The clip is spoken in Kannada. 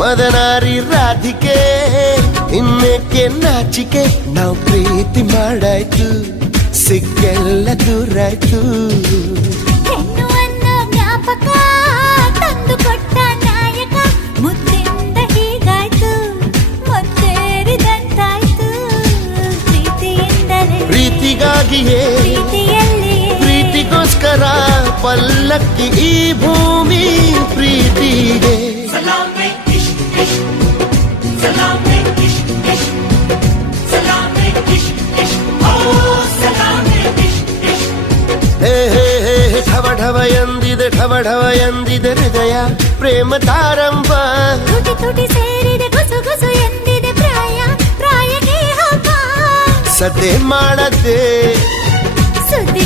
ಮದನಾರಿ ರಾಧಿಕೆ ಇನ್ನೇಕೆ ನಾಚಿಕೆ ನಾವು ಪ್ರೀತಿ ಮಾಡಾಯ್ತು ಸಿಕ್ಕೆಲ್ಲ ದೂರಾಯ್ತು ಹೆಣ್ಣು ಅನ್ನೋ ಜ್ಞಾಪಕ ತಂದು ಕೊಟ್ಟ ನಾಯಕ ಮುದ್ದಿಂದ ಹೀಗಾಯ್ತು ಮುತ್ತೇರಿದಂತಾಯ್ತು ಪ್ರೀತಿಯಿಂದಲೇ ಪ್ರೀತಿಗಾಗಿಯೇ ಪ್ರೀತಿಯಲ್ಲಿಯೇ ಪ್ರೀತಿಗೋಸ್ಕರ ಪಲ್ಲಕ್ಕಿ ಈ ಭೂಮಿ ಪ್ರೀತಿಗೆ ಢವ ಢವ ಎಂದಿದೆ ಢವ ಢವ ಎಂದಿದೆ ಹೃದಯ ಪ್ರೇಮ ತಾರಂಭ ತುಟಿ ತುಟಿ ಸೇರಿದೆ ಗುಸು ಗುಸು ಎಂದಿದೆ ಪ್ರಾಯ ಪ್ರಾಯಕ್ಕೆ ಹಬ್ಬ ಸದ್ದೆ ಮಾಡದೆ ಸುದ್ದಿ